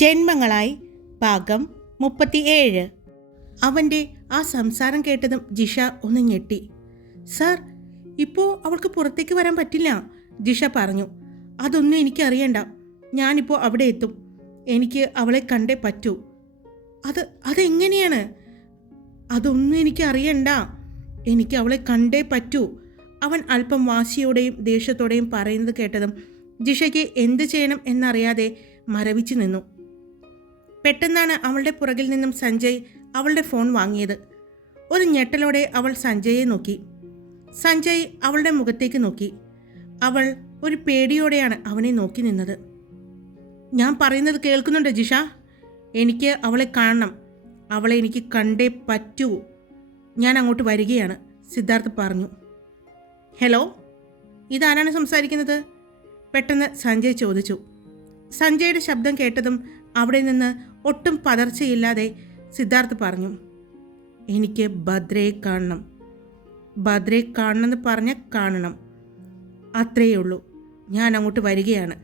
ജന്മങ്ങളായി ഭാഗം 37. അവൻ്റെ ആ സംസാരം കേട്ടതും ജിഷ ഒന്ന് ഞെട്ടി. സാർ, ഇപ്പോൾ അവൾക്ക് പുറത്തേക്ക് വരാൻ പറ്റില്ല, ജിഷ പറഞ്ഞു. അതൊന്നും എനിക്കറിയണ്ട, ഞാനിപ്പോൾ അവിടെ എത്തും. എനിക്ക് അവളെ കണ്ടേ പറ്റൂ. അതെങ്ങനെയാണ്? അതൊന്നും എനിക്കറിയണ്ട, എനിക്ക് അവളെ കണ്ടേ പറ്റൂ. അവൻ അല്പം വാശിയോടെയും ദേഷ്യത്തോടെയും പറയുന്നത് കേട്ടതും ജിഷയ്ക്ക് എന്ത് ചെയ്യണം എന്നറിയാതെ മരവിച്ചു നിന്നു. പെട്ടെന്നാണ് അവളുടെ പുറകിൽ നിന്നും സഞ്ജയ് അവളുടെ ഫോൺ വാങ്ങിയത്. ഒരു ഞെട്ടലോടെ അവൾ സഞ്ജയെ നോക്കി. സഞ്ജയ് അവളുടെ മുഖത്തേക്ക് നോക്കി. അവൾ ഒരു പേടിയോടെയാണ് അവനെ നോക്കി നിന്നത്. ഞാൻ പറയുന്നത് കേൾക്കുന്നുണ്ട് ജിഷ? എനിക്ക് അവളെ കാണണം, അവളെ എനിക്ക് കണ്ടേ പറ്റൂ. ഞാൻ അങ്ങോട്ട് വരികയാണ്, സിദ്ധാർത്ഥ് പറഞ്ഞു. ഹലോ, ഇതാരാണ് സംസാരിക്കുന്നത്? പെട്ടെന്ന് സഞ്ജയ് ചോദിച്ചു. സഞ്ജയുടെ ശബ്ദം കേട്ടതും അവിടെ നിന്ന് ഒട്ടും പതർച്ചയില്ലാതെ സിദ്ധാർത്ഥ് പറഞ്ഞു, എനിക്ക് ഭദ്രയെ കാണണം. ഭദ്രയെ കാണണമെന്ന് പറഞ്ഞാൽ കാണണം, അത്രയേ ഉള്ളൂ. ഞാൻ അങ്ങോട്ട് വരികയാണ്.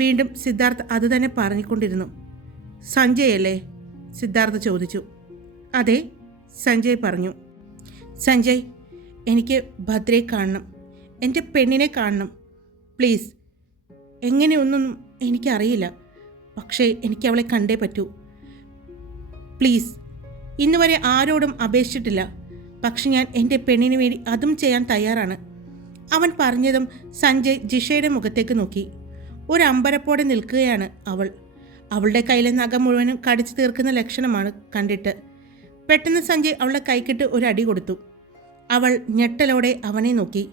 വീണ്ടും സിദ്ധാർത്ഥ് അതുതന്നെ പറഞ്ഞുകൊണ്ടിരുന്നു. സഞ്ജയ് അല്ലേ? സിദ്ധാർത്ഥ് ചോദിച്ചു. അതെ, സഞ്ജയ് പറഞ്ഞു. സഞ്ജയ്, എനിക്ക് ഭദ്രയെ കാണണം, എൻ്റെ പെണ്ണിനെ കാണണം. പ്ലീസ്. എങ്ങനെയൊന്നും എനിക്കറിയില്ല, പക്ഷേ എനിക്ക് അവളെ കണ്ടേ പറ്റൂ. പ്ലീസ്. ഇന്ന് വരെ ആരോടും അപേക്ഷിച്ചിട്ടില്ല, പക്ഷെ ഞാൻ എൻ്റെ പെണ്ണിന് വേണ്ടി അതും ചെയ്യാൻ തയ്യാറാണ്. അവൻ പറഞ്ഞതും സഞ്ജയ് ജിഷയുടെ മുഖത്തേക്ക് നോക്കി. ഒരു അമ്പരപ്പോടെ നിൽക്കുകയാണ് അവൾ. അവളുടെ കയ്യിലെ നഖം മുഴുവനും കടിച്ചു തീർക്കുന്ന ലക്ഷണമാണ് കണ്ടിട്ട്. പെട്ടെന്ന് സഞ്ജയ് അവളുടെ കൈക്കിട്ട് ഒരു അടി കൊടുത്തു. അവൾ ഞെട്ടലോടെ അവനെ നോക്കി.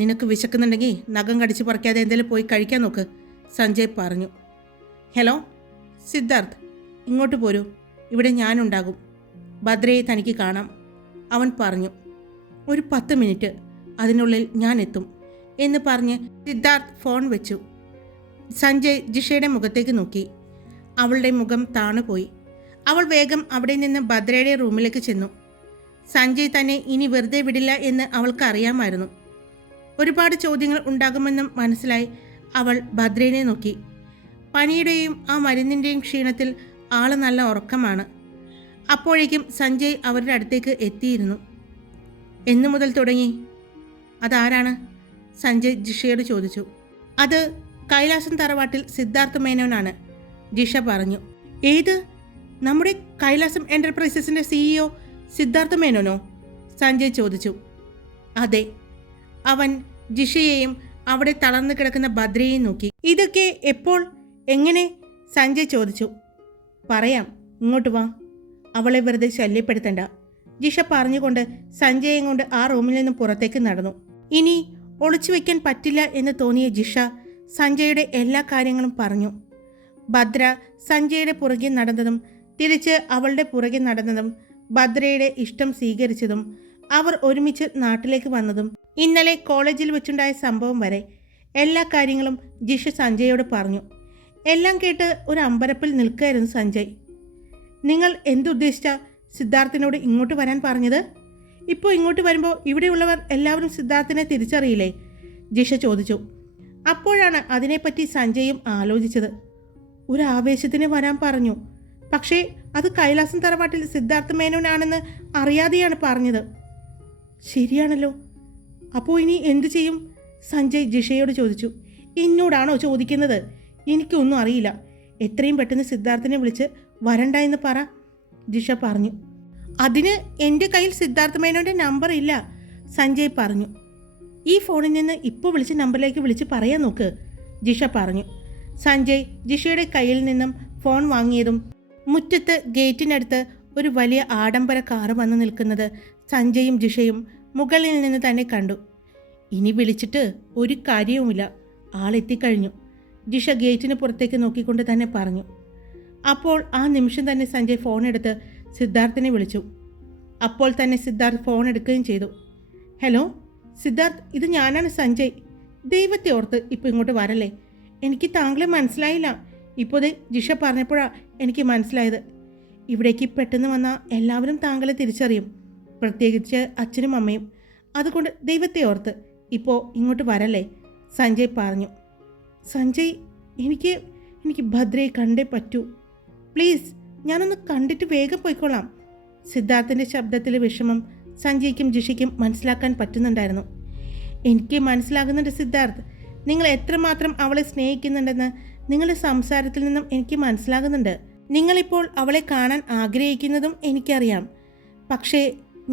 നിനക്ക് വിശക്കുന്നുണ്ടെങ്കിൽ നഖം കടിച്ച് പറിക്കാതെ എന്തെങ്കിലും പോയി കഴിക്കാൻ നോക്ക്, സഞ്ജയ് പറഞ്ഞു. ഹലോ സിദ്ധാർത്ഥ്, ഇങ്ങോട്ട് പോരൂ, ഇവിടെ ഞാനുണ്ടാകും. ഭദ്രയെ തനിക്ക് കാണാം, അവൻ പറഞ്ഞു. ഒരു 10 മിനിറ്റ്, അതിനുള്ളിൽ ഞാൻ എത്തും എന്ന് പറഞ്ഞ് സിദ്ധാർത്ഥ് ഫോൺ വെച്ചു. സഞ്ജയ് ജിഷയുടെ മുഖത്തേക്ക് നോക്കി. അവളുടെ മുഖം താണുപോയി. അവൾ വേഗം അവിടെ നിന്ന് ഭദ്രയുടെ റൂമിലേക്ക് ചെന്നു. സഞ്ജയ് തന്നെ ഇനി വെറുതെ വിടില്ല എന്ന് അവൾക്ക് അറിയാമായിരുന്നു. ഒരുപാട് ചോദ്യങ്ങൾ ഉണ്ടാകുമെന്നും മനസ്സിലായി അവൾ ഭദ്രയെ നോക്കി. പനിയുടെയും ആ മരുന്നിൻ്റെയും ക്ഷീണത്തിൽ ആള് നല്ല ഉറക്കമാണ്. അപ്പോഴേക്കും സഞ്ജയ് അവരുടെ അടുത്തേക്ക് എത്തിയിരുന്നു. എന്നു മുതൽ തുടങ്ങി? അതാരാണ്? സഞ്ജയ് ജിഷയോട് ചോദിച്ചു. അത് കൈലാസം തറവാട്ടിൽ സിദ്ധാർത്ഥ് മേനോനാണ്, ജിഷ പറഞ്ഞു. ഏത്? നമ്മുടെ കൈലാസം എൻ്റർപ്രൈസസിൻ്റെ CEO സിദ്ധാർത്ഥ് മേനോനോ? സഞ്ജയ് ചോദിച്ചു. അതെ. അവൻ ജിഷയെയും അവിടെ തളർന്നു കിടക്കുന്ന ഭദ്രയെയും നോക്കി. ഇതൊക്കെ എപ്പോൾ, എങ്ങനെ? സഞ്ജയ് ചോദിച്ചു. പറയാം, ഇങ്ങോട്ട് വാ. അവളെ വെറുതെ ശല്യപ്പെടുത്തണ്ട, ജിഷ പറഞ്ഞുകൊണ്ട് സഞ്ജയം കൊണ്ട് ആ റൂമിൽ നിന്നും പുറത്തേക്ക് നടന്നു. ഇനി ഒളിച്ചു വയ്ക്കാൻ പറ്റില്ല എന്ന് തോന്നിയ ജിഷ സഞ്ജയുടെ എല്ലാ കാര്യങ്ങളും പറഞ്ഞു. ഭദ്ര സഞ്ജയുടെ പുറകെ നടന്നതും തിരിച്ച് അവളുടെ പുറകെ നടന്നതും ഭദ്രയുടെ ഇഷ്ടം സ്വീകരിച്ചതും അവർ ഒരുമിച്ച് നാട്ടിലേക്ക് വന്നതും ഇന്നലെ കോളേജിൽ വെച്ചുണ്ടായ സംഭവം വരെ എല്ലാ കാര്യങ്ങളും ജിഷ സഞ്ജയോട് പറഞ്ഞു. എല്ലാം കേട്ട് ഒരു അമ്പരപ്പിൽ നിൽക്കുകയായിരുന്നു സഞ്ജയ്. നിങ്ങൾ എന്തുദ്ദേശിച്ചാ സിദ്ധാർത്ഥിനോട് ഇങ്ങോട്ട് വരാൻ പറഞ്ഞത്? ഇപ്പോൾ ഇങ്ങോട്ട് വരുമ്പോൾ ഇവിടെയുള്ളവർ എല്ലാവരും സിദ്ധാർത്ഥിനെ തിരിച്ചറിയില്ലേ? ജിഷ ചോദിച്ചു. അപ്പോഴാണ് അതിനെപ്പറ്റി സഞ്ജയും ആലോചിച്ചത്. ഒരു ആവേശത്തിന് വരാൻ പറഞ്ഞു, പക്ഷേ അത് കൈലാസം തറവാട്ടിൽ സിദ്ധാർത്ഥ മേനോനാണെന്ന് അറിയാതെയാണ് പറഞ്ഞത്. ശരിയാണല്ലോ, അപ്പോൾ ഇനി എന്തു ചെയ്യും? സഞ്ജയ് ജിഷയോട് ചോദിച്ചു. എന്നോടാണോ ചോദിക്കുന്നത്? എനിക്കൊന്നും അറിയില്ല. എത്രയും പെട്ടെന്ന് സിദ്ധാർത്ഥിനെ വിളിച്ച് വരണ്ട എന്ന് പറ, ജിഷ പറഞ്ഞു. അതിന് എൻ്റെ കയ്യിൽ സിദ്ധാർത്ഥ മേനോൻ്റെ നമ്പർ ഇല്ല, സഞ്ജയ് പറഞ്ഞു. ഈ ഫോണിൽ നിന്ന് ഇപ്പോൾ വിളിച്ച നമ്പറിലേക്ക് വിളിച്ച് പറയാൻ നോക്ക്, ജിഷ പറഞ്ഞു. സഞ്ജയ് ജിഷയുടെ കയ്യിൽ നിന്നും ഫോൺ വാങ്ങിയതും മുറ്റത്ത് ഗേറ്റിനടുത്ത് ഒരു വലിയ ആഡംബര കാറ് വന്നു നിൽക്കുന്നത് സഞ്ജയും ജിഷയും മുകളിൽ നിന്ന് തന്നെ കണ്ടു. ഇനി വിളിച്ചിട്ട് ഒരു കാര്യവുമില്ല, ആളെത്തിക്കഴിഞ്ഞു, ജിഷ ഗേറ്റിന് പുറത്തേക്ക് നോക്കിക്കൊണ്ട് തന്നെ പറഞ്ഞു. അപ്പോൾ ആ നിമിഷം തന്നെ സഞ്ജയ് ഫോൺ എടുത്ത് സിദ്ധാർത്ഥിനെ വിളിച്ചു. അപ്പോൾ തന്നെ സിദ്ധാർത്ഥ് ഫോൺ എടുക്കുകയും ചെയ്തു. ഹലോ സിദ്ധാർത്ഥ്, ഇത് ഞാനാണ് സഞ്ജയ്. ദൈവത്തെ ഓർത്ത് ഇപ്പോൾ ഇങ്ങോട്ട് വരല്ലേ. എനിക്ക് താങ്കളെ മനസ്സിലായില്ല. ഇപ്പോൾ ജിഷ പറഞ്ഞപ്പോഴാണ് എനിക്ക് മനസ്സിലായത്. ഇവിടേക്ക് പെട്ടെന്ന് വന്നാൽ എല്ലാവരും താങ്കളെ തിരിച്ചറിയും, പ്രത്യേകിച്ച് അച്ഛനും അമ്മയും. അതുകൊണ്ട് ദൈവത്തെ ഓർത്ത് ഇപ്പോൾ ഇങ്ങോട്ട് വരല്ലേ, സഞ്ജയ് പറഞ്ഞു. സഞ്ജയ്, എനിക്ക് ഭദ്രയെ കണ്ടേ പറ്റൂ. പ്ലീസ്, ഞാനൊന്ന് കണ്ടിട്ട് വേഗം പോയിക്കൊള്ളാം. സിദ്ധാർത്ഥിൻ്റെ ശബ്ദത്തിലെ വിഷമം സഞ്ജയ്ക്കും ജിഷയ്ക്കും മനസ്സിലാക്കാൻ പറ്റുന്നുണ്ടായിരുന്നു. എനിക്ക് മനസ്സിലാകുന്നുണ്ട് സിദ്ധാർത്ഥ്, നിങ്ങൾ എത്രമാത്രം അവളെ സ്നേഹിക്കുന്നുണ്ടെന്ന് നിങ്ങളുടെ സംസാരത്തിൽ നിന്നും എനിക്ക് മനസ്സിലാകുന്നുണ്ട്. നിങ്ങളിപ്പോൾ അവളെ കാണാൻ ആഗ്രഹിക്കുന്നതും എനിക്കറിയാം. പക്ഷേ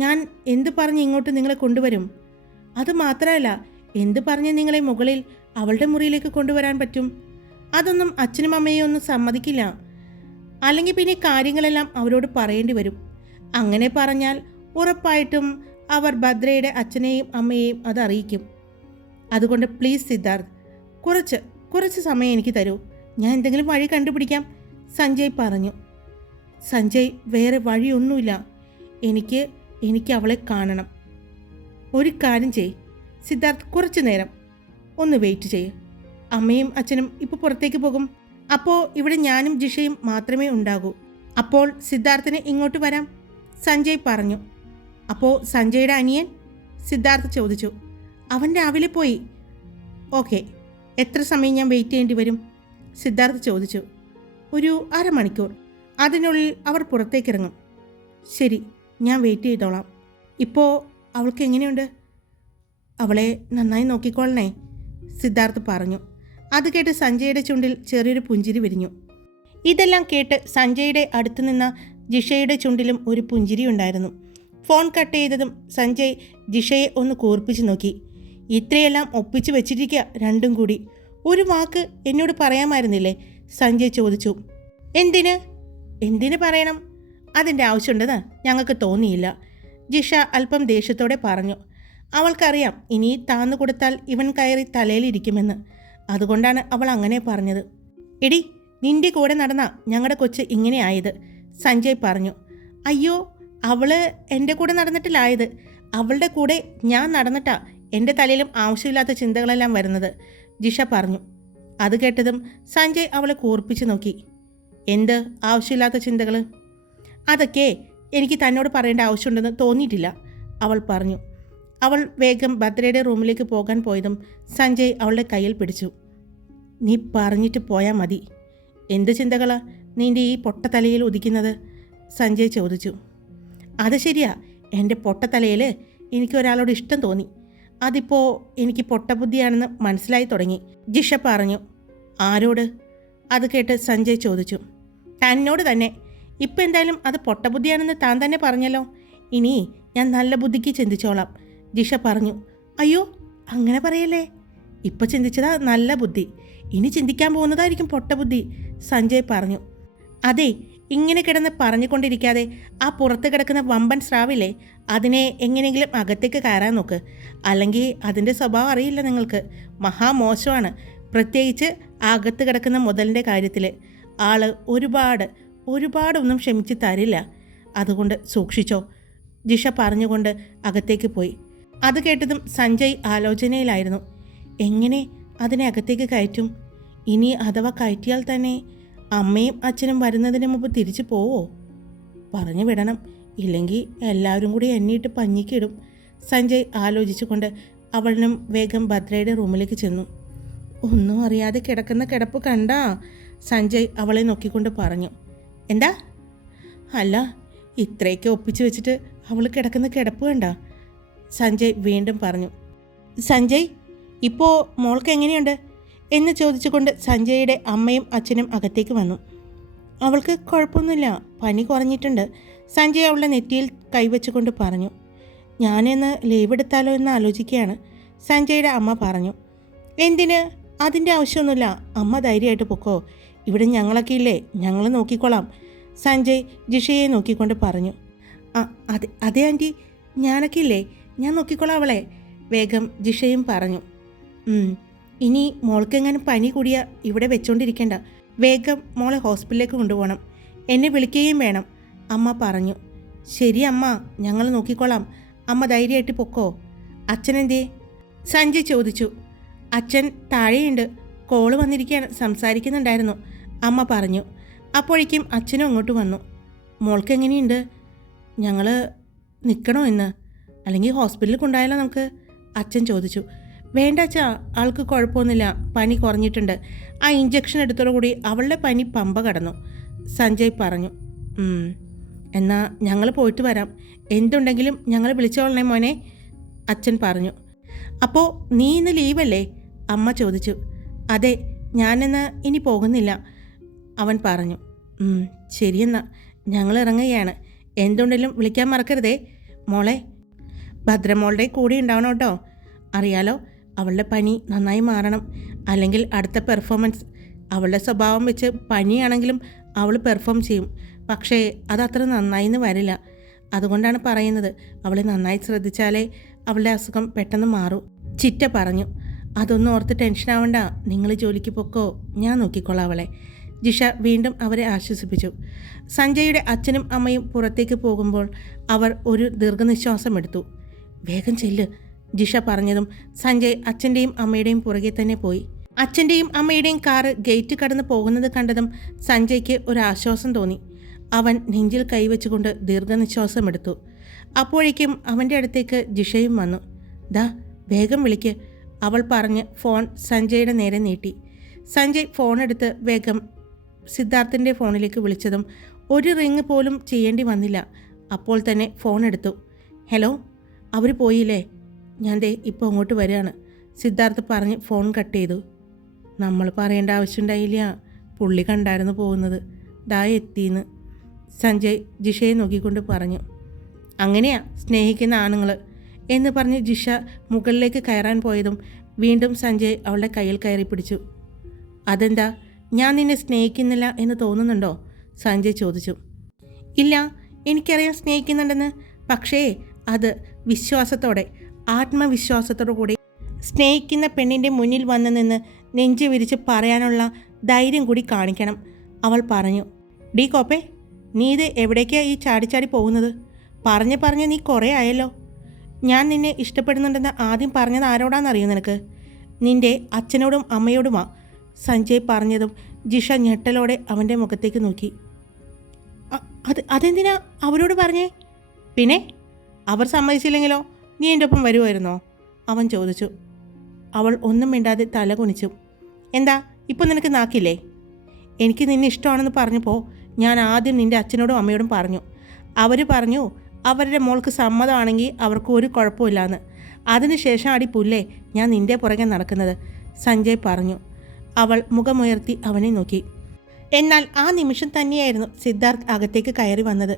ഞാൻ എന്ത് പറഞ്ഞ് ഇങ്ങോട്ട് നിങ്ങളെ കൊണ്ടുവരും? അതുമാത്രമല്ല, എന്ത് പറഞ്ഞ് നിങ്ങളെ മുകളിൽ അവളുടെ മുറിയിലേക്ക് കൊണ്ടുവരാൻ പറ്റും? അതൊന്നും അച്ഛനും അമ്മയും ഒന്നും സമ്മതിക്കില്ല. അല്ലെങ്കിൽ പിന്നെ കാര്യങ്ങളെല്ലാം അവരോട് പറയേണ്ടി വരും. അങ്ങനെ പറഞ്ഞാൽ ഉറപ്പായിട്ടും അവർ ഭദ്രയുടെ അച്ഛനെയും അമ്മയെയും അത് അറിയിക്കും. അതുകൊണ്ട് പ്ലീസ് സിദ്ധാർത്ഥ്, കുറച്ച് സമയം എനിക്ക് തരൂ. ഞാൻ എന്തെങ്കിലും വഴി കണ്ടുപിടിക്കാം, സഞ്ജയ് പറഞ്ഞു. സഞ്ജയ്, വേറെ വഴിയൊന്നുമില്ല. എനിക്ക് അവളെ കാണണം. ഒരു കാര്യം ചെയ്യ് സിദ്ധാർത്ഥ്, കുറച്ചു നേരം ഒന്ന് വെയിറ്റ് ചെയ്യ്. അമ്മയും അച്ഛനും ഇപ്പോൾ പുറത്തേക്ക് പോകും. അപ്പോൾ ഇവിടെ ഞാനും ജിഷയും മാത്രമേ ഉണ്ടാകൂ. അപ്പോൾ സിദ്ധാർത്ഥിന് ഇങ്ങോട്ട് വരാം, സഞ്ജയ് പറഞ്ഞു. അപ്പോൾ സഞ്ജയുടെ അനിയൻ? സിദ്ധാർത്ഥ് ചോദിച്ചു. അവൻ രാവിലെ പോയി. ഓക്കെ, എത്ര സമയം ഞാൻ വെയിറ്റ് ചെയ്യേണ്ടി വരും? സിദ്ധാർത്ഥ് ചോദിച്ചു. ഒരു അരമണിക്കൂർ. അതിനുള്ളിൽ അവർ പുറത്തേക്കിറങ്ങും. ശരി, ഞാൻ വെയിറ്റ് ചെയ്തോളാം. ഇപ്പോൾ അവൾക്ക് എങ്ങനെയുണ്ട്? അവളെ നന്നായി നോക്കിക്കോളണേ, സിദ്ധാർത്ഥ് പറഞ്ഞു. അത് കേട്ട് സഞ്ജയുടെ ചുണ്ടിൽ ചെറിയൊരു പുഞ്ചിരി വിരിഞ്ഞു. ഇതെല്ലാം കേട്ട് സഞ്ജയുടെ അടുത്ത് നിന്ന ജിഷയുടെ ചുണ്ടിലും ഒരു പുഞ്ചിരി ഉണ്ടായിരുന്നു. ഫോൺ കട്ട് ചെയ്തതും സഞ്ജയ് ജിഷയെ ഒന്ന് കൂർപ്പിച്ച് നോക്കി. ഇത്രയെല്ലാം ഒപ്പിച്ച് വെച്ചിരിക്കുക രണ്ടും കൂടി. ഒരു വാക്ക് എന്നോട് പറയാമായിരുന്നില്ലേ? സഞ്ജയ് ചോദിച്ചു. എന്തിന് പറയണം? അതിൻ്റെ ആവശ്യമുണ്ടെന്ന് ഞങ്ങൾക്ക് തോന്നിയില്ല, ജിഷ അല്പം ദേഷ്യത്തോടെ പറഞ്ഞു. അവൾക്കറിയാം ഇനി താന്നു കൊടുത്താൽ ഇവൻ കയറി തലയിലിരിക്കുമെന്ന്. അതുകൊണ്ടാണ് അവൾ അങ്ങനെ പറഞ്ഞത്. എടി, നിന്റെ കൂടെ നടന്ന ഞങ്ങളുടെ കൊച്ച് ഇങ്ങനെ ആയത്, സഞ്ജയ് പറഞ്ഞു. അയ്യോ, അവള് എൻ്റെ കൂടെ നടന്നിട്ടില്ലായത്. അവളുടെ കൂടെ ഞാൻ നടന്നിട്ടാ എൻ്റെ തലയിലും ആവശ്യമില്ലാത്ത ചിന്തകളെല്ലാം വരുന്നത്, ജിഷ പറഞ്ഞു. അത് കേട്ടതും സഞ്ജയ് അവളെ കൂർപ്പിച്ച് നോക്കി. എന്ത് ആവശ്യമില്ലാത്ത ചിന്തകൾ? അതൊക്കെ എനിക്ക് തന്നോട് പറയേണ്ട ആവശ്യമുണ്ടെന്ന് തോന്നിയിട്ടില്ല, അവൾ പറഞ്ഞു. അവൾ വേഗം ഭദ്രയുടെ റൂമിലേക്ക് പോകാൻ പോയതും സഞ്ജയ് അവളുടെ കയ്യിൽ പിടിച്ചു. നീ പറഞ്ഞിട്ട് പോയാൽ മതി. എന്ത് ചിന്തകളാ നിൻ്റെ ഈ പൊട്ടത്തലയിൽ ഉദിക്കുന്നത്? സഞ്ജയ് ചോദിച്ചു. അത് ശരിയാ, എൻ്റെ പൊട്ടത്തലയിൽ എനിക്കൊരാളോട് ഇഷ്ടം തോന്നി. അതിപ്പോൾ എനിക്ക് പൊട്ടബുദ്ധിയാണെന്ന് മനസ്സിലായി തുടങ്ങി, ജിഷ പറഞ്ഞു. ആരോട്? അത് കേട്ട് സഞ്ജയ് ചോദിച്ചു. തന്നോട് തന്നെ. ഇപ്പം എന്തായാലും അത് പൊട്ടബുദ്ധിയാണെന്ന് താൻ തന്നെ പറഞ്ഞല്ലോ. ഇനി ഞാൻ നല്ല ബുദ്ധിക്ക് ചിന്തിച്ചോളാം, ജിഷ പറഞ്ഞു. അയ്യോ, അങ്ങനെ പറയല്ലേ. ഇപ്പം ചിന്തിച്ചതാ നല്ല ബുദ്ധി, ഇനി ചിന്തിക്കാൻ പോകുന്നതായിരിക്കും പൊട്ടബുദ്ധി, സഞ്ജയ് പറഞ്ഞു. അതെ, ഇങ്ങനെ കിടന്ന് പറഞ്ഞുകൊണ്ടിരിക്കാതെ ആ പുറത്ത് കിടക്കുന്ന വമ്പൻ സ്രാവില്ലേ, അതിനെ എങ്ങനെയെങ്കിലും അകത്തേക്ക് കയറാൻ നോക്ക്. അല്ലെങ്കിൽ അതിൻ്റെ സ്വഭാവം അറിയില്ല നിങ്ങൾക്ക്, മഹാമോശമാണ്. പ്രത്യേകിച്ച് അകത്ത് കിടക്കുന്ന മുതലിൻ്റെ കാര്യത്തിൽ ആള് ഒരുപാടൊന്നും ക്ഷമിച്ച് തരില്ല. അതുകൊണ്ട് സൂക്ഷിച്ചോ, ജിഷ പറഞ്ഞുകൊണ്ട് അകത്തേക്ക് പോയി. അത് കേട്ടതും സഞ്ജയ് ആലോചനയിലായിരുന്നു. എങ്ങനെ അതിനെ അകത്തേക്ക് കയറ്റും? ഇനി അഥവാ കയറ്റിയാൽ തന്നെ അമ്മയും അച്ഛനും വരുന്നതിന് മുമ്പ് തിരിച്ചു പോവോ? പറഞ്ഞു വിടണം, ഇല്ലെങ്കിൽ എല്ലാവരും കൂടി എണ്ണിയിട്ട് പഞ്ഞിക്കിടും, സഞ്ജയ് ആലോചിച്ചുകൊണ്ട് അവളിനും വേഗം ഭദ്രയുടെ റൂമിലേക്ക് ചെന്നു. ഒന്നും അറിയാതെ കിടക്കുന്ന കിടപ്പ് കണ്ടാ, സഞ്ജയ് അവളെ നോക്കിക്കൊണ്ട് പറഞ്ഞു. എന്താ? അല്ല, ഇത്രയൊക്കെ ഒപ്പിച്ച് വെച്ചിട്ട് അവൾ കിടക്കുന്ന കിടപ്പ് കണ്ട, സഞ്ജയ് വീണ്ടും പറഞ്ഞു. സഞ്ജയ്, ഇപ്പോൾ മോൾക്ക് എങ്ങനെയുണ്ട് എന്ന് ചോദിച്ചുകൊണ്ട് സഞ്ജയുടെ അമ്മയും അച്ഛനും അകത്തേക്ക് വന്നു. അവൾക്ക് കുഴപ്പമൊന്നുമില്ല, പനി കുറഞ്ഞിട്ടുണ്ട്, സഞ്ജയ് അവളുടെ നെറ്റിയിൽ കൈവച്ചുകൊണ്ട് പറഞ്ഞു. ഞാനിന്ന് ലീവ് എടുത്താലോ എന്ന് ആലോചിക്കുകയാണ്, സഞ്ജയുടെ അമ്മ പറഞ്ഞു. എന്തിന്? അതിൻ്റെ ആവശ്യമൊന്നുമില്ല, അമ്മ ധൈര്യമായിട്ട് പൊക്കോ, ഇവിടെ ഞങ്ങളൊക്കെ ഇല്ലേ, ഞങ്ങൾ നോക്കിക്കോളാം, സഞ്ജയ് ജിഷയെ നോക്കിക്കൊണ്ട് പറഞ്ഞു. അതെ ആൻറ്റി, ഞാനൊക്കെ ഇല്ലേ, ഞാൻ നോക്കിക്കോളാം അവളെ, വേഗം ജിഷയും പറഞ്ഞു. ഇനി മോൾക്കെങ്ങാനും പനി കൂടിയാൽ ഇവിടെ വെച്ചോണ്ടിരിക്കേണ്ട, വേഗം മോളെ ഹോസ്പിറ്റലിലേക്ക് കൊണ്ടുപോകണം, എന്നെ വിളിക്കുകയും വേണം, അമ്മ പറഞ്ഞു. ശരി അമ്മ, ഞങ്ങൾ നോക്കിക്കോളാം, അമ്മ ധൈര്യമായിട്ട് പൊക്കോ. അച്ഛനെന്തേ? സഞ്ജയ് ചോദിച്ചു. അച്ഛൻ താഴെയുണ്ട്, കോള് വന്നിരിക്കുകയാണ്, സംസാരിക്കുന്നുണ്ടായിരുന്നു, അമ്മ പറഞ്ഞു. അപ്പോഴേക്കും അച്ഛനും അങ്ങോട്ട് വന്നു. മോൾക്ക് എങ്ങനെയുണ്ട്? ഞങ്ങൾ നിൽക്കണോ ഇന്ന്, അല്ലെങ്കിൽ ഹോസ്പിറ്റലിൽ കൊണ്ടുപോയാലോ നമുക്ക്, അച്ഛൻ ചോദിച്ചു. വേണ്ട അച്ഛാ, ആൾക്ക് കുഴപ്പമൊന്നുമില്ല, പനി കുറഞ്ഞിട്ടുണ്ട്, ആ ഇഞ്ചക്ഷൻ എടുത്തോടുകൂടി അവളുടെ പനി പമ്പ കടന്നു, സഞ്ജയ് പറഞ്ഞു. എന്നാൽ ഞങ്ങൾ പോയിട്ട് വരാം. എന്തുണ്ടെങ്കിലും ഞങ്ങൾ വിളിച്ചോളണേ മോനെ, അച്ഛൻ പറഞ്ഞു. അപ്പോൾ നീ ഇന്ന് ലീവല്ലേ? അമ്മ ചോദിച്ചു. അതെ, ഞാനിന്ന് ഇനി പോകുന്നില്ല, അവൻ പറഞ്ഞു. ശരിയെന്നാ, ഞങ്ങൾ ഇറങ്ങുകയാണ്. എന്തുണ്ടെങ്കിലും വിളിക്കാൻ മറക്കരുതേ മോളെ. ഭദ്രമോളുടെ കൂടെ ഉണ്ടാവണം കേട്ടോ. അറിയാലോ, അവളുടെ പനി നന്നായി മാറണം, അല്ലെങ്കിൽ അടുത്ത പെർഫോമൻസ്. അവളുടെ സ്വഭാവം വെച്ച് പനിയാണെങ്കിലും അവൾ പെർഫോം ചെയ്യും. പക്ഷേ അതത്ര നന്നായിന്ന് വരില്ല. അതുകൊണ്ടാണ് പറയുന്നത്, അവളെ നന്നായി ശ്രദ്ധിച്ചാലേ അവളുടെ അസുഖം പെട്ടെന്ന് മാറൂ, ചിറ്റ പറഞ്ഞു. അതൊന്നും ഓർത്ത് ടെൻഷൻ ആവണ്ട, നിങ്ങൾ ജോലിക്ക് പൊക്കോ, ഞാൻ നോക്കിക്കോളാം അവളെ, ജിഷ വീണ്ടും അവരെ ആശ്വസിപ്പിച്ചു. സഞ്ജയുടെ അച്ഛനും അമ്മയും പുറത്തേക്ക് പോകുമ്പോൾ അവർ ഒരു ദീർഘനിശ്വാസം എടുത്തു. വേഗം ചെല്ല്, ജിഷ പറഞ്ഞതും സഞ്ജയ് അച്ഛൻ്റെയും അമ്മയുടെയും പുറകെ തന്നെ പോയി. അച്ഛൻ്റെയും അമ്മയുടെയും കാറ് ഗേറ്റ് കടന്ന് പോകുന്നത് കണ്ടതും സഞ്ജയ്ക്ക് ഒരു ആശ്വാസം തോന്നി. അവൻ നെഞ്ചിൽ കൈവച്ചുകൊണ്ട് ദീർഘനിശ്വാസം എടുത്തു. അപ്പോഴേക്കും അവൻ്റെ അടുത്തേക്ക് ജിഷയും വന്നു. ദാ വേഗം വിളിക്ക്, അവൾ പറഞ്ഞ് ഫോൺ സഞ്ജയുടെ നേരെ നീട്ടി. സഞ്ജയ് ഫോണെടുത്ത് വേഗം സിദ്ധാർത്ഥിൻ്റെ ഫോണിലേക്ക് വിളിച്ചതും ഒരു റിങ് പോലും ചെയ്യേണ്ടി വന്നില്ല. അപ്പോൾ തന്നെ ഫോൺ എടുത്തു. ഹലോ, അവർ പോയില്ലേ? ഞാൻ ദേ ഇപ്പോൾ അങ്ങോട്ട് വരികയാണ്, സിദ്ധാർത്ഥ് പറഞ്ഞ് ഫോൺ കട്ട് ചെയ്തു. നമ്മൾ പറയേണ്ട ആവശ്യമുണ്ടായില്ല, പുള്ളി കണ്ടായിരുന്നു പോകുന്നത്, ദാ എത്തിയെന്ന് സഞ്ജയ് ജിഷയെ നോക്കിക്കൊണ്ട് പറഞ്ഞു. അങ്ങനെയാ സ്നേഹിക്കുന്ന ആണുങ്ങൾ എന്ന് പറഞ്ഞ് ജിഷ മുകളിലേക്ക് കയറാൻ പോയതും വീണ്ടും സഞ്ജയ് അവളുടെ കയ്യിൽ കയറി പിടിച്ചു. അതെന്താ, ഞാൻ നിന്നെ സ്നേഹിക്കുന്നില്ല എന്ന് തോന്നുന്നുണ്ടോ? സഞ്ജയ് ചോദിച്ചു. ഇല്ല, എനിക്കറിയാം സ്നേഹിക്കുന്നുണ്ടെന്ന്. പക്ഷേ അത് വിശ്വാസത്തോടെ, ആത്മവിശ്വാസത്തോടു കൂടി സ്നേഹിക്കുന്ന പെണ്ണിൻ്റെ മുന്നിൽ വന്ന് നിന്ന് നെഞ്ചു വിരിച്ച് പറയാനുള്ള ധൈര്യം കൂടി കാണിക്കണം, അവൾ പറഞ്ഞു. ഡീ കോപ്പേ, നീ ഇത് എവിടേക്കാണ് ഈ ചാടിച്ചാടി പോകുന്നത്? പറഞ്ഞ് നീ കുറേ ആയല്ലോ. ഞാൻ നിന്നെ ഇഷ്ടപ്പെടുന്നുണ്ടെന്ന് ആദ്യം പറഞ്ഞത് ആരോടാണെന്നറിയോ നിനക്ക്? നിൻ്റെ അച്ഛനോടും അമ്മയോടുമാ, സഞ്ജയ് പറഞ്ഞതും ജിഷ ഞെട്ടലോടെ അവൻ്റെ മുഖത്തേക്ക് നോക്കി. അതെന്തിനാ അവരോട് പറഞ്ഞേ? പിന്നെ അവർ സമ്മതിച്ചില്ലെങ്കിലോ നീ എൻ്റെ ഒപ്പം വരുമായിരുന്നോ? അവൻ ചോദിച്ചു. അവൾ ഒന്നും മിണ്ടാതെ തല കുനിച്ചു. എന്താ ഇപ്പം നിനക്ക് നാക്കില്ലേ? എനിക്ക് നിന്നെ ഇഷ്ടമാണെന്ന് പറഞ്ഞപ്പോൾ ഞാൻ ആദ്യം നിൻ്റെ അച്ഛനോടും അമ്മയോടും പറഞ്ഞു. അവർ പറഞ്ഞു അവരുടെ മോൾക്ക് സമ്മതമാണെങ്കിൽ അവർക്ക് ഒരു കുഴപ്പമില്ലാന്ന്. അതിനുശേഷം അടി പുല്ലേ ഞാൻ നിൻ്റെ പുറകെ നടക്കുന്നത്, സഞ്ജയ് പറഞ്ഞു. അവൾ മുഖമുയർത്തി അവനെ നോക്കി. എന്നാൽ ആ നിമിഷം തന്നെയായിരുന്നു സിദ്ധാർത്ഥ് അകത്തേക്ക് കയറി വന്നത്.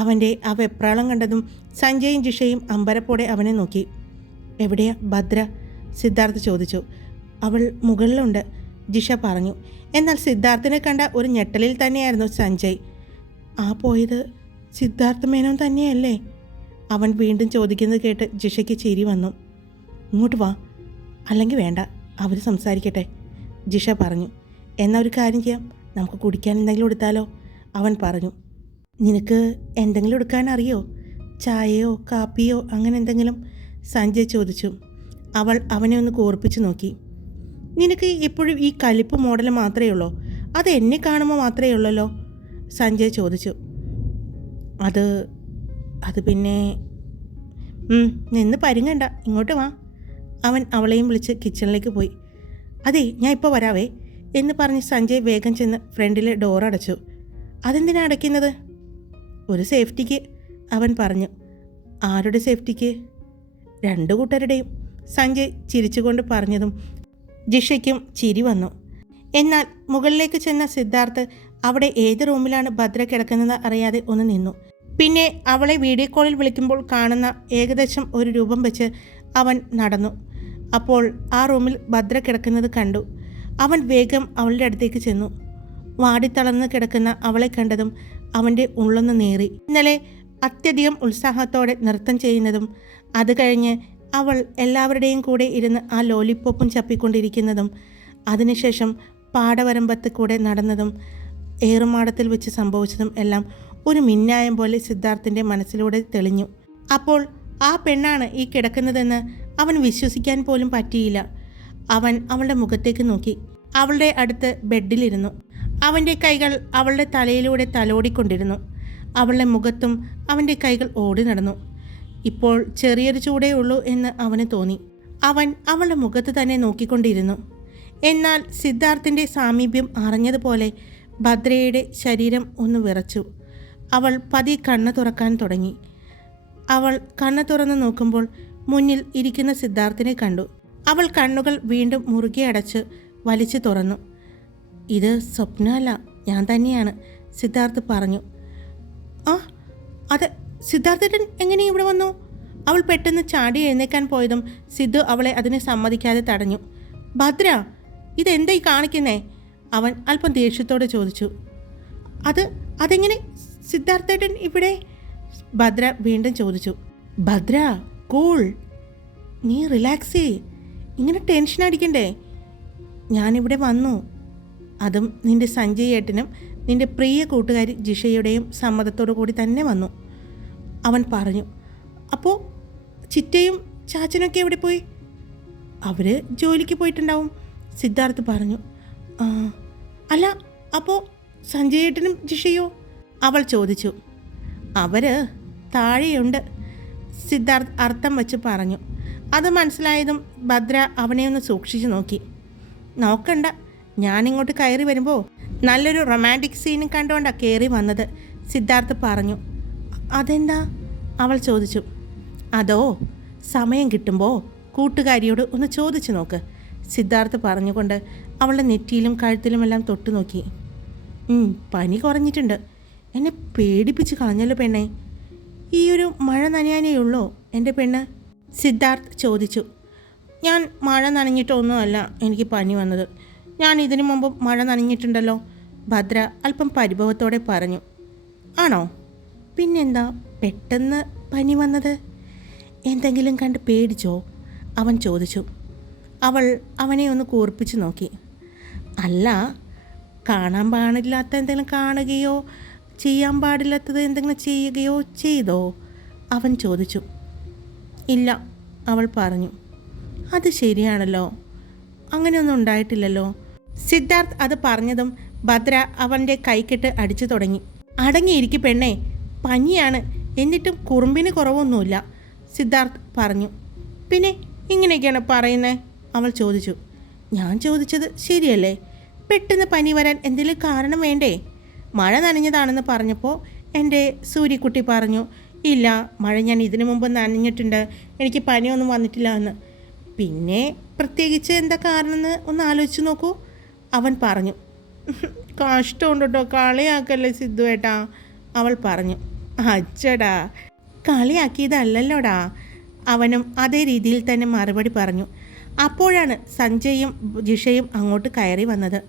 അവൻ്റെ ആ വെപ്രാളം കണ്ടതും സഞ്ജയും ജിഷയും അമ്പരപ്പോടെ അവനെ നോക്കി. എവിടെയാ ഭദ്ര? സിദ്ധാർത്ഥ് ചോദിച്ചു. അവൾ മുകളിലുണ്ട്, ജിഷ പറഞ്ഞു. എന്നാൽ സിദ്ധാർത്ഥിനെ കണ്ട ഒരു ഞെട്ടലിൽ തന്നെയായിരുന്നു സഞ്ജയ്. ആ പോയത് സിദ്ധാർത്ഥ മേനോൻ തന്നെയല്ലേ? അവൻ വീണ്ടും ചോദിക്കുന്നത് കേട്ട് ജിഷയ്ക്ക് ചിരി വന്നു. ഇങ്ങോട്ട് വാ, അല്ലെങ്കിൽ വേണ്ട, അവർ സംസാരിക്കട്ടെ, ജിഷ പറഞ്ഞു. എന്നാൽ ഒരു കാര്യം ചെയ്യാം, നമുക്ക് കുടിക്കാൻ എന്തെങ്കിലും എടുത്താലോ? അവൻ പറഞ്ഞു. നിനക്ക് എന്തെങ്കിലും എടുക്കാൻ അറിയോ? ചായയോ കാപ്പിയോ അങ്ങനെ എന്തെങ്കിലും? സഞ്ജയ് ചോദിച്ചു. അവൾ അവനെ ഒന്ന് കോർപ്പിച്ച് നോക്കി. നിനക്ക് എപ്പോഴും ഈ കലിപ്പ് മോഡൽ മാത്രമേ ഉള്ളൂ, അത് എന്നെ കാണുമ്പോൾ മാത്രമേ ഉള്ളല്ലോ, സഞ്ജയ് ചോദിച്ചു. അത് പിന്നെ നിന്ന് പരുങ്ങണ്ട, ഇങ്ങോട്ട് വാ, അവൻ അവളെയും വിളിച്ച് കിച്ചണിലേക്ക് പോയി. അതെ, ഞാൻ ഇപ്പോൾ വരാവേ എന്ന് പറഞ്ഞ് സഞ്ജയ് വേഗം ചെന്ന് ഫ്രണ്ടിലെ ഡോർ അടച്ചു. അതെന്തിനാ അടയ്ക്കുന്നത്? ഒരു സേഫ്റ്റിക്ക്, അവൻ പറഞ്ഞു. ആരുടെ സേഫ്റ്റിക്ക്? രണ്ടു കൂട്ടരുടെയും, സഞ്ജയ് ചിരിച്ചുകൊണ്ട് പറഞ്ഞതും ജിഷയ്ക്കും ചിരി വന്നു. എന്നാൽ മുകളിലേക്ക് ചെന്ന സിദ്ധാർത്ഥ് അവിടെ ഏത് റൂമിലാണ് ഭദ്ര കിടക്കുന്നത് അറിയാതെ ഒന്ന് നിന്നു. പിന്നെ അവളെ വീഡിയോ കോളിൽ വിളിക്കുമ്പോൾ കാണുന്ന ഏകദേശം ഒരു രൂപം വെച്ച് അവൻ നടന്നു. അപ്പോൾ ആ റൂമിൽ ഭദ്ര കിടക്കുന്നത് കണ്ടു. അവൻ വേഗം അവളുടെ അടുത്തേക്ക് ചെന്നു. വാടിത്തളർന്ന് കിടക്കുന്ന അവളെ കണ്ടതും അവൻ്റെ ഉള്ളൊന്ന് നേറി. ഇന്നലെ അത്യധികം ഉത്സാഹത്തോടെ നൃത്തം ചെയ്യുന്നതും അത് കഴിഞ്ഞ് അവൾ എല്ലാവരുടെയും കൂടെ ഇരുന്ന് ആ ലോലിപ്പോപ്പും ചപ്പിക്കൊണ്ടിരിക്കുന്നതും അതിനുശേഷം പാടവരമ്പത്ത് കൂടെ നടന്നതും ഏറുമാടത്തിൽ വെച്ച് സംഭവിച്ചതും എല്ലാം ഒരു മിന്നായം പോലെ സിദ്ധാർത്ഥിൻ്റെ മനസ്സിലൂടെ തെളിഞ്ഞു. അപ്പോൾ ആ പെണ്ണാണ് ഈ കിടക്കുന്നതെന്ന് അവൻ വിശ്വസിക്കാൻ പോലും പറ്റിയില്ല. അവൻ അവളുടെ മുഖത്തേക്ക് നോക്കി. അവളുടെ അടുത്ത് ബെഡിലിരുന്നു. അവൻ്റെ കൈകൾ അവളുടെ തലയിലൂടെ തലോടിക്കൊണ്ടിരുന്നു. അവളുടെ മുഖത്തും അവൻ്റെ കൈകൾ ഓടി നടന്നു. ഇപ്പോൾ ചെറിയൊരു ചൂടേ ഉള്ളൂ എന്ന് അവന് തോന്നി. അവൻ അവളുടെ മുഖത്ത് തന്നെ നോക്കിക്കൊണ്ടിരുന്നു. എന്നാൽ സിദ്ധാർത്ഥിൻ്റെ സാമീപ്യം അറിഞ്ഞതുപോലെ ഭദ്രയുടെ ശരീരം ഒന്ന് വിറച്ചു. അവൾ പതിയെ കണ്ണ് തുറക്കാൻ തുടങ്ങി. അവൾ കണ്ണ് തുറന്ന് നോക്കുമ്പോൾ മുന്നിൽ ഇരിക്കുന്ന സിദ്ധാർത്ഥിനെ കണ്ടു. അവൾ കണ്ണുകൾ വീണ്ടും മുറുകെ അടച്ച് വലിച്ചു തുറന്നു. ഇത് സ്വപ്നമല്ല, ഞാൻ തന്നെയാണ്, സിദ്ധാർത്ഥ് പറഞ്ഞു. ആ അത് സിദ്ധാർത്ഥൻ എങ്ങനെ ഇവിടെ വന്നു? അവൾ പെട്ടെന്ന് ചാടി എഴുന്നേക്കാൻ പോയതും സിദ്ധു അവളെ അതിനെ സമ്മതിക്കാതെ തടഞ്ഞു. ഭദ്ര, ഇതെന്തായി കാണിക്കുന്നേ? അവൻ അല്പം ദേഷ്യത്തോടെ ചോദിച്ചു. അതെങ്ങനെ സിദ്ധാർത്ഥേട്ടൻ ഇവിടെ? ഭദ്ര വീണ്ടും ചോദിച്ചു. ഭദ്ര, കൂൾ, നീ റിലാക്സ് ചെയ്യ്, ഇങ്ങനെ ടെൻഷൻ അടിക്കണ്ടേ. ഞാനിവിടെ വന്നു, അതും നിൻ്റെ സഞ്ജയ് ഏട്ടനും നിൻ്റെ പ്രിയ കൂട്ടുകാരി ജിഷയുടെയും സമ്മതത്തോടു കൂടി തന്നെ വന്നു, അവൻ പറഞ്ഞു. അപ്പോൾ ചിറ്റയും ചാച്ചനൊക്കെ എവിടെ പോയി? അവർ ജോലിക്ക് പോയിട്ടുണ്ടാവും, സിദ്ധാർത്ഥ് പറഞ്ഞു. അല്ല, അപ്പോൾ സഞ്ജയ് ഏട്ടനും ജിഷയോ? അവൾ ചോദിച്ചു. അവർ താഴെയുണ്ട്, സിദ്ധാർത്ഥ് അർത്ഥം വെച്ച് പറഞ്ഞു. അത് മനസ്സിലായതും ഭദ്ര അവനെ ഒന്ന് സൂക്ഷിച്ചു നോക്കി. നോക്കണ്ട, ഞാനിങ്ങോട്ട് കയറി വരുമ്പോൾ നല്ലൊരു റൊമാൻറ്റിക് സീനും കണ്ടുകൊണ്ടാണ് കയറി വന്നത്, സിദ്ധാർത്ഥ് പറഞ്ഞു. അതെന്താ? അവൾ ചോദിച്ചു. അതോ, സമയം കിട്ടുമ്പോൾ കൂട്ടുകാരിയോട് ഒന്ന് ചോദിച്ചു നോക്ക്, സിദ്ധാർത്ഥ് പറഞ്ഞുകൊണ്ട് അവളുടെ നെറ്റിയിലും കഴുത്തിലുമെല്ലാം തൊട്ടു നോക്കി. പനി കുറഞ്ഞിട്ടുണ്ട്. എന്നെ പേടിപ്പിച്ച് കളഞ്ഞല്ലോ പെണ്ണെ. ഈ ഒരു മഴ നനയാനേ ഉള്ളോ എൻ്റെ പെണ്ണ്? സിദ്ധാർത്ഥ് ചോദിച്ചു. ഞാൻ മഴ നനഞ്ഞിട്ടൊന്നുമല്ല എനിക്ക് പനി വന്നത്, ഞാൻ ഇതിനു മുമ്പ് മഴ നനഞ്ഞിട്ടുണ്ടല്ലോ, ഭദ്ര അല്പം പരിഭവത്തോടെ പറഞ്ഞു. ആണോ? പിന്നെന്താ പെട്ടെന്ന് പനി വന്നത്? എന്തെങ്കിലും കണ്ട് പേടിച്ചോ? അവൻ ചോദിച്ചു. അവൾ അവനെ ഒന്ന് കൂർപ്പിച്ച് നോക്കി. അല്ല, കാണാൻ പാടില്ലാത്ത എന്തെങ്കിലും കാണുകയോ ചെയ്യാൻ പാടില്ലാത്തത് എന്തെങ്കിലും ചെയ്യുകയോ ചെയ്തോ? അവൻ ചോദിച്ചു. ഇല്ല, അവൾ പറഞ്ഞു. അത് ശരിയാണല്ലോ, അങ്ങനെയൊന്നും ഉണ്ടായിട്ടില്ലല്ലോ. സിദ്ധാർത്ഥ് അത് പറഞ്ഞതും ഭദ്ര അവൻ്റെ കൈക്കെട്ട് അടിച്ചു തുടങ്ങി. അടങ്ങിയിരിക്കും പെണ്ണേ, പനിയാണ്, എന്നിട്ടും കുറുമ്പിന് കുറവൊന്നുമില്ല, സിദ്ധാർത്ഥ് പറഞ്ഞു. പിന്നെ ഇങ്ങനെയൊക്കെയാണ് പറയുന്നത്? അവൾ ചോദിച്ചു. ഞാൻ ചോദിച്ചത് ശരിയല്ലേ? പെട്ടെന്ന് പനി വരാൻ എന്തെങ്കിലും കാരണം വേണ്ടേ? മഴ നനഞ്ഞതാണെന്ന് പറഞ്ഞപ്പോൾ എൻ്റെ സൂര്യക്കുട്ടി പറഞ്ഞു, ഇല്ല, മഴ ഞാൻ ഇതിനു മുമ്പ് നനഞ്ഞിട്ടുണ്ട്, എനിക്ക് പനിയൊന്നും വന്നിട്ടില്ല എന്ന്. പിന്നെ പ്രത്യേകിച്ച് എന്താ കാരണമെന്ന് ഒന്ന് ആലോചിച്ച് നോക്കൂ, അവൻ പറഞ്ഞു. കഷ്ടമുണ്ട് കേട്ടോ, കളിയാക്കല്ലേ സിദ്ധു ഏട്ടാ, അവൾ പറഞ്ഞു. അച്ചടാ, കളിയാക്കിയതല്ലല്ലോടാ, അവനും അതേ രീതിയിൽ തന്നെ മറുപടി പറഞ്ഞു. അപ്പോഴാണ് സഞ്ജയും ജിഷയും അങ്ങോട്ട് കയറി വന്നത്.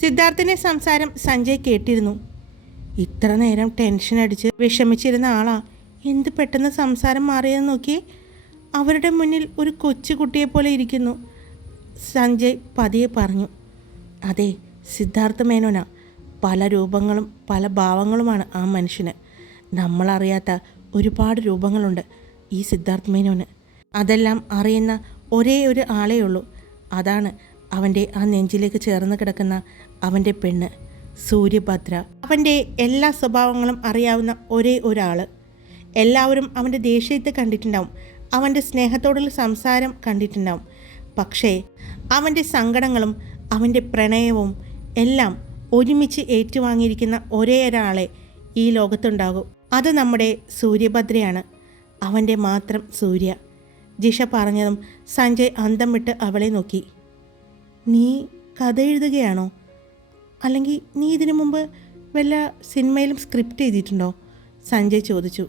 സിദ്ധാർത്ഥിൻ്റെ സംസാരം സഞ്ജയ് കേട്ടിരുന്നു. ഇത്ര നേരം ടെൻഷൻ അടിച്ച് വിഷമിച്ചിരുന്ന ആളാ എന്ത് പെട്ടെന്ന് സംസാരം മാറിയെന്ന് നോക്കി. അവരുടെ മുന്നിൽ ഒരു കൊച്ചുകുട്ടിയെപ്പോലെ ഇരിക്കുന്നു, സഞ്ജയ് പതിയെ പറഞ്ഞു. അതെ, സിദ്ധാർത്ഥ മേനോനാ. പല രൂപങ്ങളും പല ഭാവങ്ങളുമാണ് ആ മനുഷ്യന്. നമ്മളറിയാത്ത ഒരുപാട് രൂപങ്ങളുണ്ട് ഈ സിദ്ധാർത്ഥ മേനോന്. അതെല്ലാം അറിയുന്ന ഒരേ ഒരു ആളേ ഉള്ളൂ, അതാണ് അവൻ്റെ ആ നെഞ്ചിലേക്ക് ചേർന്ന് കിടക്കുന്ന അവൻ്റെ പെണ്ണ് സൂര്യഭദ്ര. അവൻ്റെ എല്ലാ സ്വഭാവങ്ങളും അറിയാവുന്ന ഒരേ ഒരാൾ. എല്ലാവരും അവൻ്റെ ദേഷ്യത്തെ കണ്ടിട്ടുണ്ടാവും, അവൻ്റെ സ്നേഹത്തോടുള്ള സംസാരം കണ്ടിട്ടുണ്ടാവും. പക്ഷേ അവൻ്റെ സങ്കടങ്ങളും അവൻ്റെ പ്രണയവും എല്ലാം ഒരുമിച്ച് ഏറ്റുവാങ്ങിയിരിക്കുന്ന ഒരേ ഒരാളെ ഈ ലോകത്തുണ്ടാകും. അത് നമ്മുടെ സൂര്യഭദ്രയാണ്, അവൻ്റെ മാത്രം സൂര്യ. ജിഷ പറഞ്ഞതും സഞ്ജയ് അന്തം വിട്ട് അവളെ നോക്കി. നീ കഥ എഴുതുകയാണോ? അല്ലെങ്കിൽ നീ ഇതിനു മുമ്പ് വല്ല സിനിമയിലും സ്ക്രിപ്റ്റ് എഴുതിയിട്ടുണ്ടോ? സഞ്ജയ് ചോദിച്ചു.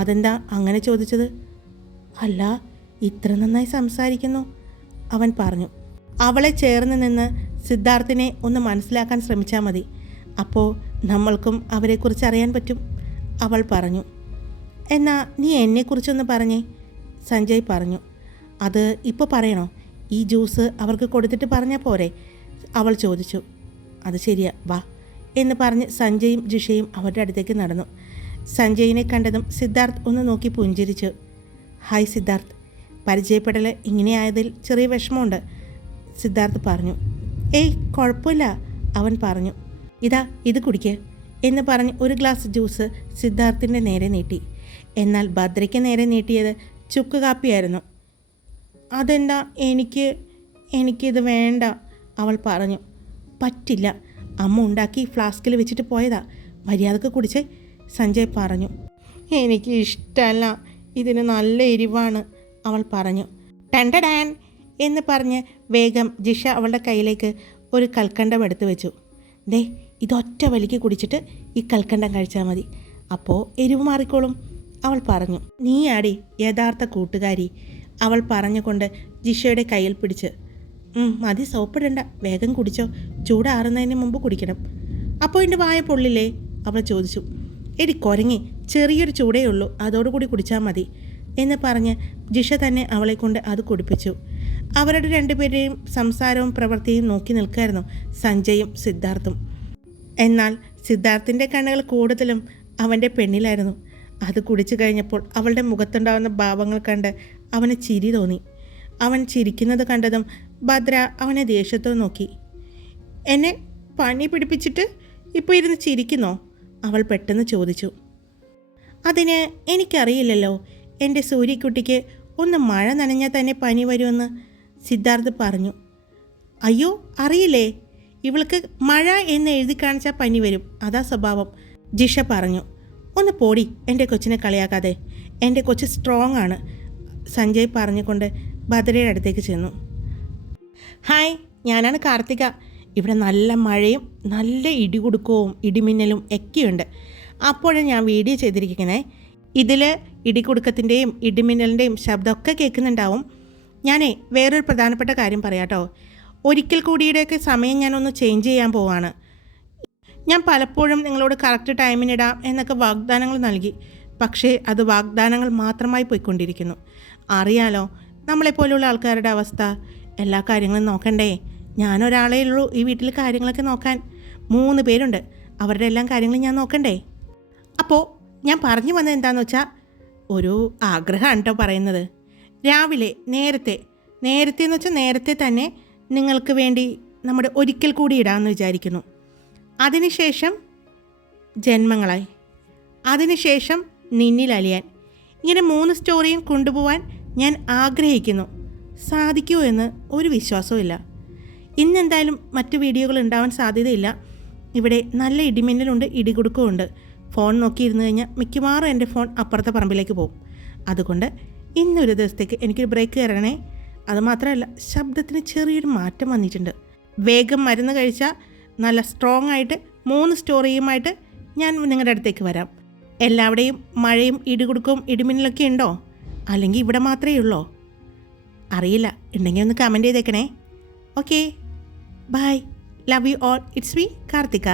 അതെന്താ അങ്ങനെ ചോദിച്ചത്? അല്ല, ഇത്ര നന്നായി സംസാരിക്കുന്നു, അവൻ പറഞ്ഞു. അവളെ ചേർന്ന് നിന്ന് സിദ്ധാർത്ഥിനെ ഒന്ന് മനസ്സിലാക്കാൻ ശ്രമിച്ചാൽ മതി, അപ്പോൾ നമ്മൾക്കും അവരെക്കുറിച്ച് അറിയാൻ പറ്റും, അവൾ പറഞ്ഞു. എന്നാ നീ എന്നെക്കുറിച്ചൊന്ന് പറഞ്ഞേ, സഞ്ജയ് പറഞ്ഞു. അത് ഇപ്പോൾ പറയണോ? ഈ ജ്യൂസ് അവർക്ക് കൊടുത്തിട്ട് പറഞ്ഞാൽ പോരെ, അവൾ ചോദിച്ചു. അത് ശരിയാ, വാ എന്ന് പറഞ്ഞ് സഞ്ജയും ജിഷയും അവരുടെ അടുത്തേക്ക് നടന്നു. സഞ്ജയിനെ കണ്ടതും സിദ്ധാർത്ഥ് ഒന്ന് നോക്കി പുഞ്ചിരിച്ചു. ഹായ് സിദ്ധാർത്ഥ്, പരിചയപ്പെടൽ ഇങ്ങനെയായതിൽ ചെറിയ വിഷമമുണ്ട്, സിദ്ധാർത്ഥ് പറഞ്ഞു. ഏയ് കുഴപ്പമില്ല, അവൻ പറഞ്ഞു. ഇതാ ഇത് കുടിക്ക് എന്ന് പറഞ്ഞ് ഒരു ഗ്ലാസ് ജ്യൂസ് സിദ്ധാർത്ഥിൻ്റെ നേരെ നീട്ടി. എന്നാൽ ഭദ്രയ്ക്ക് നേരെ നീട്ടിയത് ചുക്ക് കാപ്പിയായിരുന്നു. അതെന്താ എനിക്കിത് വേണ്ട, അവൾ പറഞ്ഞു. പറ്റില്ല, അമ്മ ഉണ്ടാക്കി ഫ്ലാസ്കിൽ വെച്ചിട്ട് പോയതാ, മര്യാദക്ക് കുടിച്ചേ, സഞ്ജയ് പറഞ്ഞു. എനിക്ക് ഇഷ്ടമല്ല, ഇതിന് നല്ല എരിവാണ്, അവൾ പറഞ്ഞു. ടണ്ടഡാൻ എന്ന് പറഞ്ഞ് വേഗം ജിഷ അവളുടെ കയ്യിലേക്ക് ഒരു കൽക്കണ്ടം എടുത്തു വെച്ചു. ദേ, ഇതൊറ്റ വലിക്ക് കുടിച്ചിട്ട് ഈ കൽക്കണ്ടം കഴിച്ചാൽ മതി, അപ്പോൾ എരിവ് മാറിക്കോളും, അവൾ പറഞ്ഞു. നീയാടി യഥാർത്ഥ കൂട്ടുകാരി, അവൾ പറഞ്ഞുകൊണ്ട് ജിഷയുടെ കയ്യിൽ പിടിച്ച്. മതി, സോപ്പിടണ്ട, വേഗം കുടിച്ചോ, ചൂടാറുന്നതിന് മുമ്പ് കുടിക്കണം. അപ്പോൾ എൻ്റെ വായ പൊള്ളില്ലേ, അവൾ ചോദിച്ചു. എടി കൊരങ്ങി, ചെറിയൊരു ചൂടേ ഉള്ളൂ, അതോടുകൂടി കുടിച്ചാൽ മതി എന്ന് പറഞ്ഞ് ജിഷ തന്നെ അവളെ കൊണ്ട് അത് കുടിപ്പിച്ചു. അവരുടെ രണ്ടുപേരുടെയും സംസാരവും പ്രവൃത്തിയും നോക്കി നിൽക്കായിരുന്നു സഞ്ജയും സിദ്ധാർത്ഥും. എന്നാൽ സിദ്ധാർത്ഥിൻ്റെ കണ്ണുകൾ കൂടുതലും അവൻ്റെ പെണ്ണിലായിരുന്നു. അത് കുടിച്ചു കഴിഞ്ഞപ്പോൾ അവളുടെ മുഖത്തുണ്ടാകുന്ന ഭാവങ്ങൾ കണ്ട് അവന് ചിരി തോന്നി. അവൻ ചിരിക്കുന്നത് കണ്ടതും ഭദ്ര അവനെ ദേഷ്യത്തോ നോക്കി. എന്നെ പണി പിടിപ്പിച്ചിട്ട് ഇപ്പോൾ ഇരുന്ന് ചിരിക്കുന്നോ, അവൾ പെട്ടെന്ന് ചോദിച്ചു. അതിന് എനിക്കറിയില്ലല്ലോ, എൻ്റെ സൂര്യക്കുട്ടിക്ക് ഒന്ന് മഴ നനഞ്ഞാൽ തന്നെ പനി വരുമെന്ന്, സിദ്ധാർത്ഥ് പറഞ്ഞു. അയ്യോ, അറിയില്ലേ, ഇവൾക്ക് മഴ എന്ന് എഴുതി കാണിച്ചാൽ പനി വരും, അതാ സ്വഭാവം, ജിഷ പറഞ്ഞു. ഒന്ന് പോടി, എൻ്റെ കൊച്ചിനെ കളിയാക്കാതെ, എൻ്റെ കൊച്ച് സ്ട്രോങ് ആണ്, സഞ്ജയ് പറഞ്ഞുകൊണ്ട് ഭദ്രയുടെ അടുത്തേക്ക് ചെന്നു. ഹായ്, ഞാനാണ് കാർത്തിക. ഇവിടെ നല്ല മഴയും നല്ല ഇടികുടുക്കവും ഇടിമിന്നലും ഒക്കെയുണ്ട്. അപ്പോഴാണ് ഞാൻ വീഡിയോ ചെയ്തിരിക്കുന്നത്. ഇതിൽ ഇടികുടുക്കത്തിൻ്റെയും ഇടിമിന്നലിൻ്റെയും ശബ്ദമൊക്കെ കേൾക്കുന്നുണ്ടാവും. ഞാനേ വേറൊരു പ്രധാനപ്പെട്ട കാര്യം പറയാട്ടോ. ഒരിക്കൽ കൂടിയുടെയൊക്കെ സമയം ഞാനൊന്ന് ചേഞ്ച് ചെയ്യാൻ പോവാണ്. ഞാൻ പലപ്പോഴും നിങ്ങളോട് കറക്റ്റ് ടൈമിനിടാം എന്നൊക്കെ വാഗ്ദാനങ്ങൾ നൽകി, പക്ഷേ അത് വാഗ്ദാനങ്ങൾ മാത്രമായി പോയിക്കൊണ്ടിരിക്കുന്നു. അറിയാലോ നമ്മളെപ്പോലുള്ള ആൾക്കാരുടെ അവസ്ഥ, എല്ലാ കാര്യങ്ങളും നോക്കണ്ടേ. ഞാനൊരാളേ ഉള്ളൂ ഈ വീട്ടിൽ കാര്യങ്ങളൊക്കെ നോക്കാൻ, 3 പേരുണ്ട്, അവരുടെ എല്ലാം കാര്യങ്ങളും ഞാൻ നോക്കണ്ടേ. അപ്പോൾ ഞാൻ പറഞ്ഞു വന്നത് എന്താണെന്ന് വെച്ചാൽ, ഒരു ആഗ്രഹമാണ് കേട്ടോ പറയുന്നത്. രാവിലെ നേരത്തെ എന്ന് വെച്ചാൽ നേരത്തെ തന്നെ നിങ്ങൾക്ക് വേണ്ടി നമ്മുടെ ഒരിക്കൽ കൂടി ഇടാമെന്ന് വിചാരിക്കുന്നു. അതിനുശേഷം ജന്മങ്ങളായി, അതിനുശേഷം നിന്നിൽ അലിയാൻ, ഇങ്ങനെ 3 സ്റ്റോറിയും കൊണ്ടുപോകാൻ ഞാൻ ആഗ്രഹിക്കുന്നു. സാധിക്കുമോ എന്ന് ഒരു വിശ്വാസവും. ഇന്നെന്തായാലും മറ്റു വീഡിയോകൾ ഉണ്ടാവാൻ സാധ്യതയില്ല. ഇവിടെ നല്ല ഇടിമിന്നലുണ്ട്, ഇടികുടുക്കമുണ്ട്. ഫോൺ നോക്കിയിരുന്നു കഴിഞ്ഞാൽ മിക്കവാറും എൻ്റെ ഫോൺ അപ്പുറത്തെ പറമ്പിലേക്ക് പോകും. അതുകൊണ്ട് ഇന്നൊരു ദിവസത്തേക്ക് എനിക്കൊരു ബ്രേക്ക് തരണേ. അതുമാത്രമല്ല, ശബ്ദത്തിന് ചെറിയൊരു മാറ്റം വന്നിട്ടുണ്ട്. വേഗം മരുന്ന് കഴിച്ചാൽ നല്ല സ്ട്രോങ് ആയിട്ട് 3 സ്റ്റോറിയുമായിട്ട് ഞാൻ നിങ്ങളുടെ അടുത്തേക്ക് വരാം. എല്ലാവിടെയും മഴയും ഇടികുടുക്കവും ഇടിമിന്നലൊക്കെ ഉണ്ടോ, അല്ലെങ്കിൽ ഇവിടെ മാത്രമേ ഉള്ളോ അറിയില്ല. ഉണ്ടെങ്കിൽ ഒന്ന് കമൻറ്റ് ചെയ്തേക്കണേ. Okay, bye, love you all, it's me Karthika.